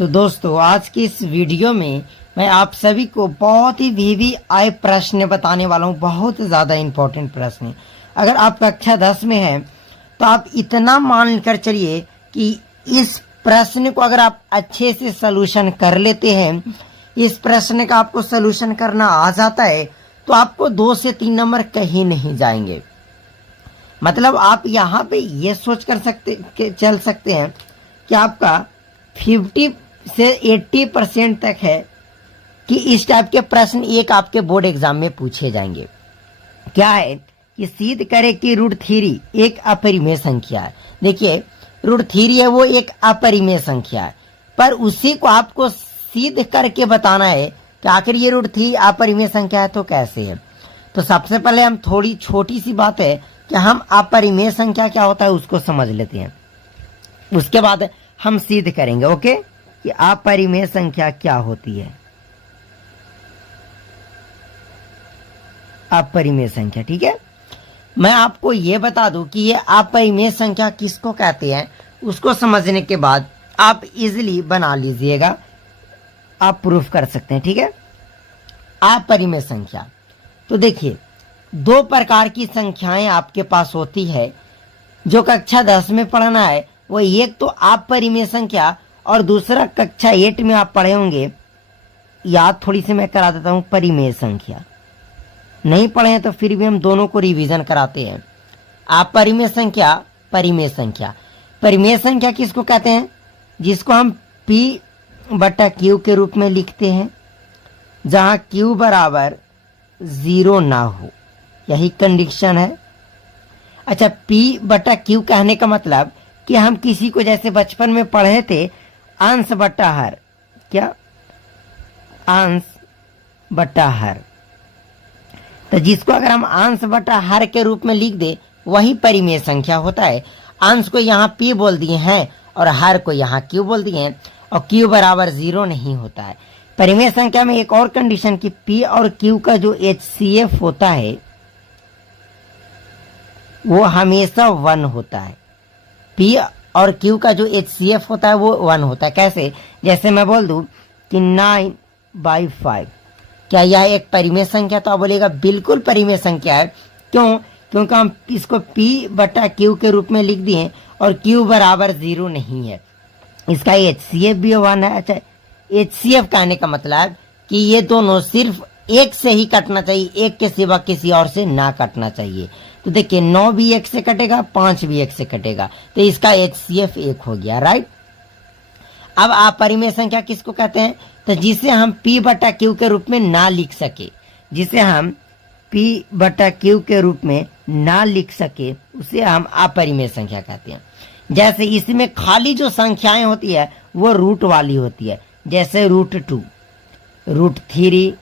तो दोस्तों आज की इस वीडियो में मैं आप सभी को बहुत ही वीवीआई प्रश्न बताने वाला हूँ। बहुत ज़्यादा इम्पोर्टेंट प्रश्न है। अगर आप कक्षा 10 में हैं तो आप इतना मान कर चलिए कि इस प्रश्न को अगर आप अच्छे से सलूशन कर लेते हैं, इस प्रश्न का आपको सलूशन करना आ जाता है तो आपको 2 से 3 नंबर कहीं नहीं जाएंगे। मतलब आप यहाँ पे ये सोच कर चल सकते हैं कि आपका 50 से 80% तक है कि इस टाइप के प्रश्न एक आपके बोर्ड एग्जाम में पूछे जाएंगे। क्या है कि सिद्ध करें कि √3 एक अपरिमेय संख्या है। देखिए √3 है वो एक अपरिमेय संख्या है, पर उसी को आपको सिद्ध करके बताना है कि आखिर ये √3 अपरिमेय संख्या है तो कैसे है। तो सबसे पहले हम थोड़ी छोटी सी बात है कि हम अपरिमेय संख्या क्या होता है उसको समझ लेते हैं, उसके बाद हम सिद्ध करेंगे। ओके, कि अपरिमेय संख्या क्या होती है। अपरिमेय संख्या, ठीक है। मैं आपको ये बता दूं कि ये अपरिमेय संख्या किसको कहते हैं, उसको समझने के बाद आप इजीली बना लीजिएगा, आप प्रूफ कर सकते हैं, ठीक है। अपरिमेय संख्या, तो देखिए 2 प्रकार की संख्याएं आपके पास होती है जो कक्षा 10 में पढ़ना है। वो एक तो अपरिमेय संख्या और दूसरा कक्षा 8 में आप पढ़े होंगे, याद थोड़ी सी मैं करा देता हूं, परिमेय संख्या। नहीं पढ़े हैं तो फिर भी हम दोनों को रिवीजन कराते हैं। अपरिमेय संख्या, परिमेय संख्या। परिमेय संख्या किसको कहते हैं, जिसको हम P/Q के रूप में लिखते हैं, जहां Q बराबर 0 ना हो, यही कंडीशन है। अच्छा, P/Q कहने का मतलब कि हम किसी को जैसे बचपन में पढ़े थे अंश बटा हर, क्या अंश बटा हर, तो जिसको अगर हम अंश बटा हर के रूप में लिख दे वही परिमेय संख्या होता है। अंश को यहाँ P बोल दिए हैं और हर को यहाँ Q बोल दिए हैं, और Q बराबर 0 नहीं होता है। परिमेय संख्या में एक और कंडीशन कि P और Q का जो HCF होता है वो हमेशा 1 होता है। P और Q का जो HCF होता है वो 1 होता है। कैसे, जैसे मैं बोल दूं कि 9/5, क्या यह एक परिमेय संख्या, तो आप बोलेगा बिल्कुल परिमेय संख्या है। क्यों, क्योंकि हम इसको P/Q के रूप में लिख दिए और Q बराबर 0 नहीं है, इसका HCF भी 1 है। अच्छा, HCF कहने का मतलब कि ये दोनों सिर्फ एक से ही कटना चाहिए, एक के सिवा किसी और से ना कटना चाहिए। तो देखिए 9 भी 1 से कटेगा, 5 भी 1 से कटेगा, तो इसका HCF 1 हो गया, राइट। अब अपरिमेय संख्या किसको कहते हैं, तो जिसे हम P/Q के रूप में ना लिख सके, जिसे हम P/Q के रूप में ना लिख सके उसे हम अपरिमेय संख्या कहते हैं। जैसे इसमें खाली जो संख्याएं होती है वो रूट वाली होती है, जैसे √2, √3,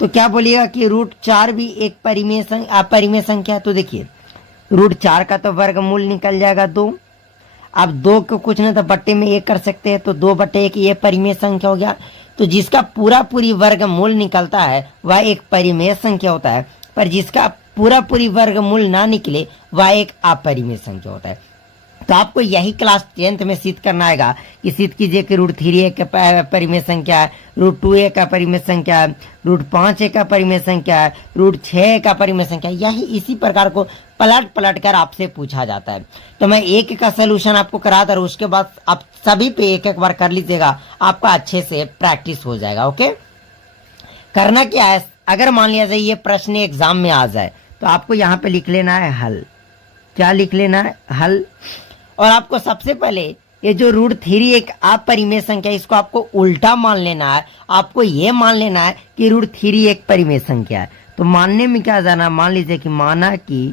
तो क्या बोलिएगा कि √4 भी एक अपरिमेय संख्या है। तो देखिए √4 का तो वर्गमूल निकल जाएगा 2। अब 2 को कुछ नहीं तो बट्टे में 1 कर सकते हैं, तो 2/1 ये परिमेय संख्या हो गया। तो जिसका पूरी वर्गमूल निकलता है वह एक परिमेय संख्या होता है, पर जिसका पूरी वर्गमूल ना निकले वह एक अपरिमेय संख्या होता है। तो आपको यही क्लास 10th में सिद्ध करना आएगा कि सिद्ध कीजिए कि √3 एक परिमेय संख्या है, √2 एक परिमेय संख्या है, √5 एक परिमेय संख्या है, √6 एक परिमेय संख्या। यही इसी प्रकार को पलट कर आपसे पूछा जाता है। तो मैं एक का सोल्यूशन आपको करा दूं, उसके बाद आप सभी पे एक बार कर लीजिएगा, आपका अच्छे से प्रैक्टिस हो जाएगा। ओके, करना क्या है, अगर मान लिया जाए ये प्रश्न एग्जाम में आ जाए तो आपको यहाँ पे लिख लेना है हल। क्या लिख लेना है, हल। और आपको सबसे पहले ये जो √3 एक अपरिमेय संख्या, इसको आपको उल्टा मान लेना है। आपको ये मान लेना है कि √3 एक परिमेय संख्या है। तो मानने में क्या जाना, मान लीजिए कि माना कि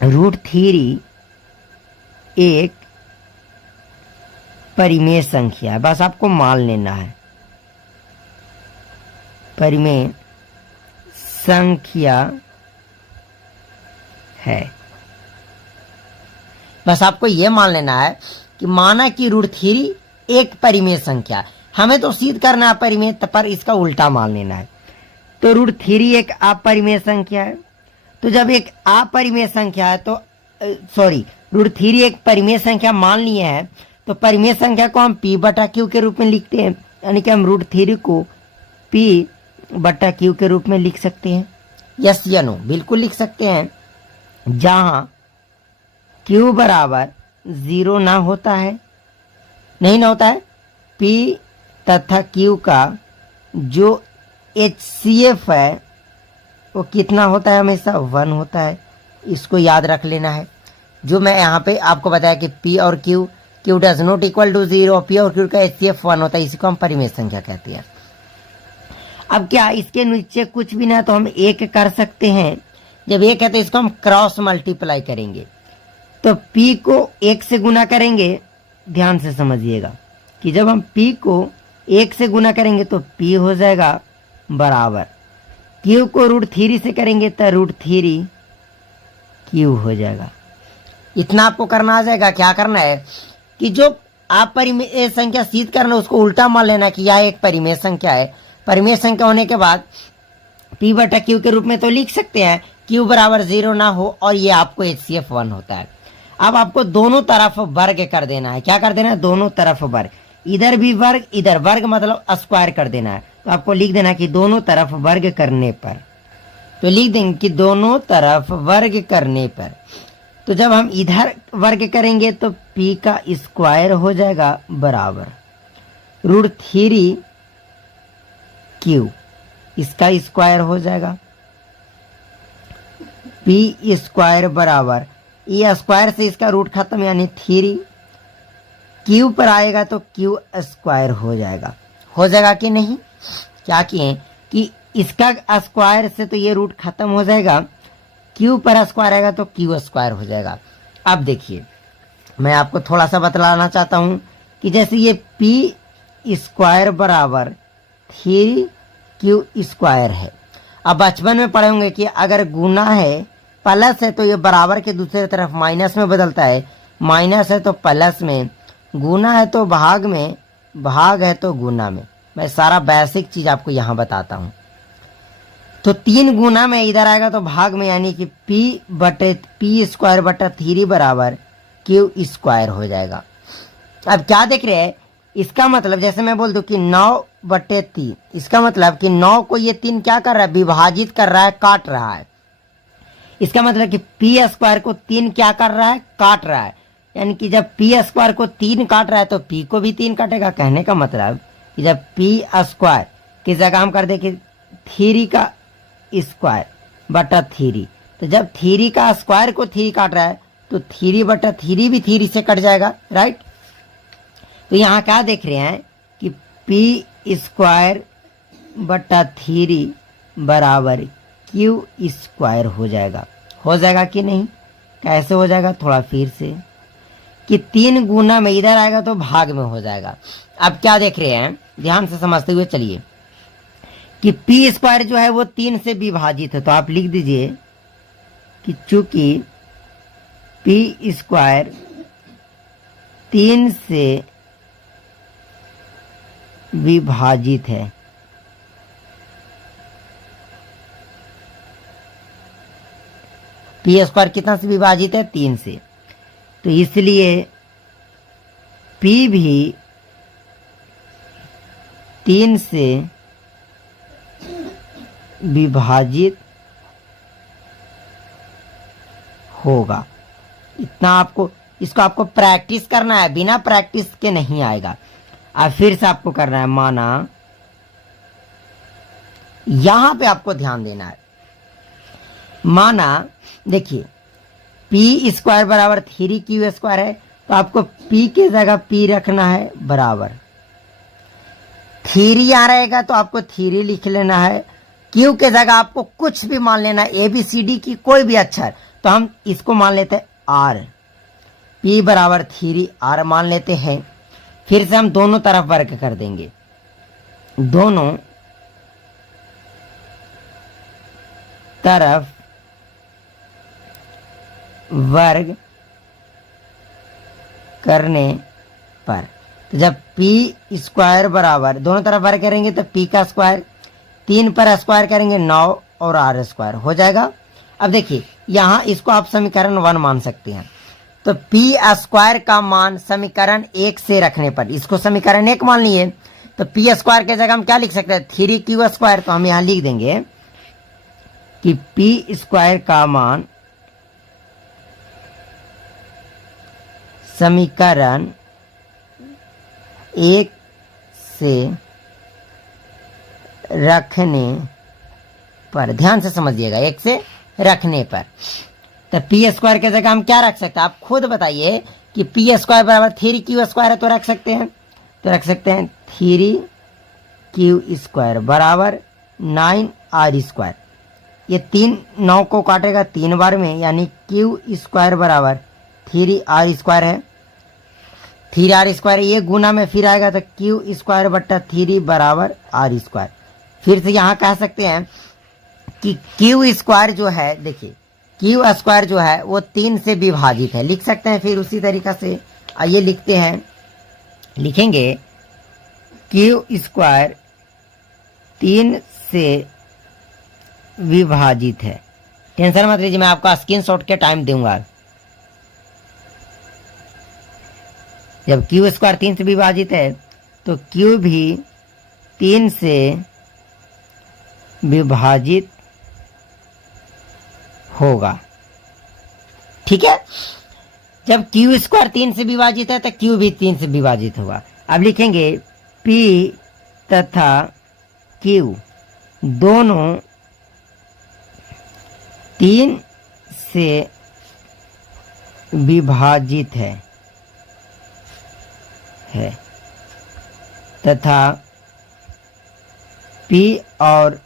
√3 एक परिमेय संख्या है, बस आपको मान लेना है परिमेय संख्या है। बस आपको यह मान लेना है कि माना कि √3 एक परिमेय संख्या, हमें तो सिद्ध करना है अपरिमेय, पर इसका उल्टा मान लेना है। तो √3 एक अपरिमेय संख्या है। तो जब एक अपरिमेय संख्या है तो सॉरी √3 एक परिमेय संख्या मान लिए है, तो परिमेय संख्या को हम p बटा q के रूप में लिखते हैं, यानी कि हम √3 को p बटा q के रूप में लिख सकते हैं। यस या नो? बिल्कुल लिख सकते हैं। जहां q बराबर 0 ना होता है, नहीं ना होता है, p तथा q का जो HCF है वो कितना होता है? हमेशा 1 होता है। इसको याद रख लेना है। जो मैं यहाँ पे आपको बताया कि P और Q does not equal to 0, P और Q का HCF 1 होता है, इसी को हम परिमेय संख्या कहते हैं। अब क्या इसके नीचे कुछ भी ना तो हम एक कर सकते हैं। जब एक है तो इसको हम क्रॉस मल्टीप्लाई करेंगे, तो P को 1 से गुना करेंगे। ध्यान से समझिएगा कि जब हम P को 1 से गुना करेंगे तो P हो जाएगा बराबर, Q को √3 से करेंगे तो √3 Q हो जाएगा। इतना आपको करना आ जाएगा। क्या करना है कि जो आप परिमेय संख्या सिद्ध करना उसको उल्टा मान लेना कि यह एक परिमेय संख्या है। परिमेय संख्या होने के बाद P बटा Q के रूप में तो लिख सकते हैं, Q बराबर 0 ना हो और ये आपको HCF 1 होता है। अब आपको दोनों तरफ वर्ग कर देना है। क्या कर देना है? दोनों तरफ वर्ग, इधर भी वर्ग, इधर वर्ग, मतलब स्क्वायर कर देना है। तो आपको लिख देना कि दोनों तरफ वर्ग करने पर, तो लिख देंगे कि दोनों तरफ वर्ग करने पर, तो जब हम इधर वर्ग करेंगे तो P का स्क्वायर हो जाएगा बराबर √3 Q, इसका स्क्वायर हो जाएगा P स्क्वायर बराबर, ये स्क्वायर से इसका रूट खत्म यानी 3, Q पर आएगा तो Q स्क्वायर हो जाएगा। हो जाएगा कि नहीं? क्या किए कि इसका स्क्वायर से तो ये रूट खत्म हो जाएगा, Q पर स्क्वायर आएगा तो Q स्क्वायर हो जाएगा। अब देखिए मैं आपको थोड़ा सा बतलाना चाहता हूं कि जैसे ये P स्क्वायर बराबर 3Q स्क्वायर है। अब बचपन में पढ़े होंगे कि अगर गुना है प्लस है तो ये बराबर के दूसरी तरफ माइनस में बदलता है, माइनस है तो प्लस में, गुना है तो भाग में, भाग है तो गुना में। मैं सारा बेसिक चीज आपको यहाँ बताता हूँ। तो 3 गुना में इधर आएगा तो भाग में, यानी कि P स्क्वायर बटा 3 बराबर Q स्क्वायर हो जाएगा। अब क्या देख रहे हैं? इसका मतलब जैसे मैं बोल दूं कि 9/3, इसका मतलब कि 9 को ये 3 क्या कर रहा है? विभाजित कर रहा है, काट रहा है। इसका मतलब कि P स्क्वायर को 3 क्या कर रहा है? काट रहा है। यानी कि जब P स्क्वायर को 3 काट रहा है तो P को भी 3 काटेगा। कहने का मतलब कि जब P स्क्वायर की जगह हम कर दे कि 3 का स्क्वायर बटा 3, तो जब 3 का स्क्वायर को 3 काट रहा है तो 3/3 भी 3 से कट जाएगा, राइट? तो यहाँ क्या देख रहे हैं कि P स्क्वायर बटा 3 बराबर Q स्क्वायर हो जाएगा। हो जाएगा कि नहीं? कैसे हो जाएगा? थोड़ा फिर से कि 3 गुना में इधर आएगा तो भाग में हो जाएगा। अब क्या देख रहे हैं? ध्यान से समझते हुए चलिए कि P स्क्वायर जो है वो 3 से विभाजित है, तो आप लिख दीजिए कि चूंकि P स्क्वायर 3 से विभाजित है, P स्क्वायर कितना से विभाजित है? 3 से, तो इसलिए P भी 3 से विभाजित होगा। इतना आपको, इसको आपको प्रैक्टिस करना है, बिना प्रैक्टिस के नहीं आएगा। अब फिर से आपको करना है, माना यहां पे आपको ध्यान देना है। माना देखिए P स्क्वायर बराबर 3Q स्क्वायर है, तो आपको P की जगह P रखना है बराबर 3 यहाँ रहेगा तो आपको 3 लिख लेना है। Q के जगह आपको कुछ भी मान लेना है, ABCD की कोई भी अक्षर, तो हम इसको मान लेते हैं R, P बराबर 3R मान लेते हैं। फिर से हम दोनों तरफ वर्ग कर देंगे, दोनों तरफ वर्ग करने पर, तो जब P स्क्वायर बराबर, दोनों तरफ वर्ग करेंगे तो P का स्क्वायर, 3 पर स्क्वायर करेंगे 9 और R स्क्वायर हो जाएगा। अब देखिए यहाँ इसको आप समीकरण 1 मान सकते हैं, तो पी स्क्वायर का मान समीकरण 1 से रखने पर, इसको समीकरण 1 मान लिए, तो पी स्क्वायर के जगह हम क्या लिख सकते हैं 3q स्क्वायर, तो हम यहाँ लिख देंगे कि पी स्क्वायर का मान समीकरण 1 से रखने पर, ध्यान से समझिएगा, 1 से रखने पर, तो पी स्क्वायर के जगह हम क्या रख सकते हैं, आप खुद बताइए कि पी स्क्वायर बराबर 3q स्क्वायर है, तो रख सकते हैं, तो रख सकते हैं 3q स्क्वायर बराबर 9r स्क्वायर, ये 3 9 को काटेगा 3 बार में, यानी q स्क्वायर बराबर 3r स्क्वायर है, 3r स्क्वायर ये गुना में फिर आएगा, तो q स्क्वायर बट्टा 3 बराबर r स्क्वायर। फिर से यहाँ कह सकते हैं कि q स्क्वायर जो है, देखिए q स्क्वायर जो है वो 3 से विभाजित है, लिख सकते हैं। फिर उसी तरीका से आइए लिखते हैं, लिखेंगे q स्क्वायर 3 से विभाजित है, टेंशन मत लीजिए, मैं आपको स्क्रीनशॉट के टाइम दूंगा। जब q स्क्वायर 3 से विभाजित है तो q भी 3 से विभाजित होगा, ठीक है। जब q स्क्वायर 3 से विभाजित है तो q भी 3 से विभाजित होगा। अब लिखेंगे p तथा q दोनों 3 से विभाजित है तथा p और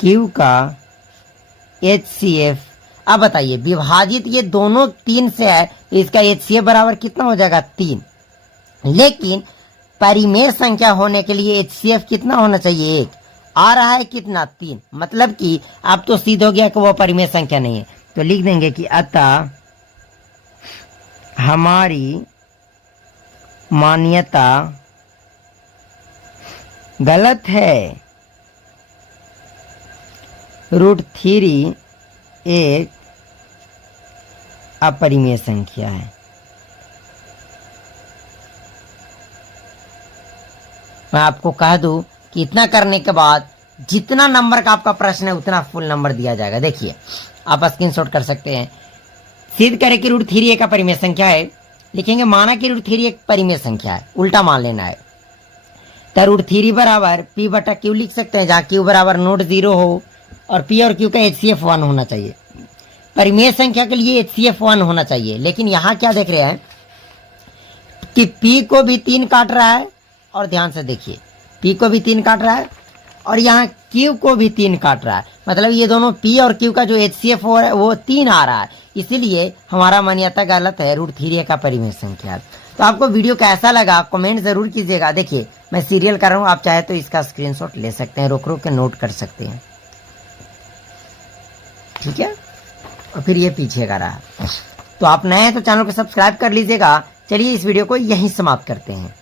q का HCF, अब बताइए विभाजित ये दोनों 3 से है, तो इसका HCF बराबर कितना हो जाएगा 3, लेकिन परिमेय संख्या होने के लिए HCF कितना होना चाहिए 1, आ रहा है कितना 3, मतलब कि अब तो सिद्ध हो गया कि वो परिमेय संख्या नहीं है, तो लिख देंगे कि अतः हमारी मान्यता गलत है, √3 एक अपरिमेय संख्या है। मैं आपको कह दूं कि इतना करने के बाद जितना नंबर का आपका प्रश्न है उतना फुल नंबर दिया जाएगा। देखिए आप स्क्रीनशॉट कर सकते हैं, सिद्ध करें कि √3 एक अपरिमेय संख्या है, लिखेंगे माना कि √3 एक परिमेय संख्या है, उल्टा मान लेना है, तो √3 बराबर p बटा q लिख सकते हैं, जहाँ q बराबर नोट 0 हो और p और q का HCF 1 होना चाहिए। परिमेय संख्या के लिए HCF 1 होना चाहिए, लेकिन यहाँ क्या देख रहे हैं कि p को भी 3 काट रहा है, और ध्यान से देखिए p को भी 3 काट रहा है और यहाँ q को भी 3 काट रहा है, मतलब ये दोनों p और q का जो HCF हो रहा है वो 3 आ रहा है, इसीलिए हमारा मान्यता गलत है, √3 का परिमेय संख्या। तो आपको वीडियो कैसा लगा कमेंट जरूर कीजिएगा। देखिए मैं सीरियल कर रहा हूँ, आप चाहे तो इसका स्क्रीनशॉट ले सकते हैं, रोक रोक के नोट कर सकते हैं, ठीक है। और फिर ये पीछे का रहा, तो आप नए हैं तो चैनल को सब्सक्राइब कर लीजिएगा। चलिए इस वीडियो को यहीं समाप्त करते हैं।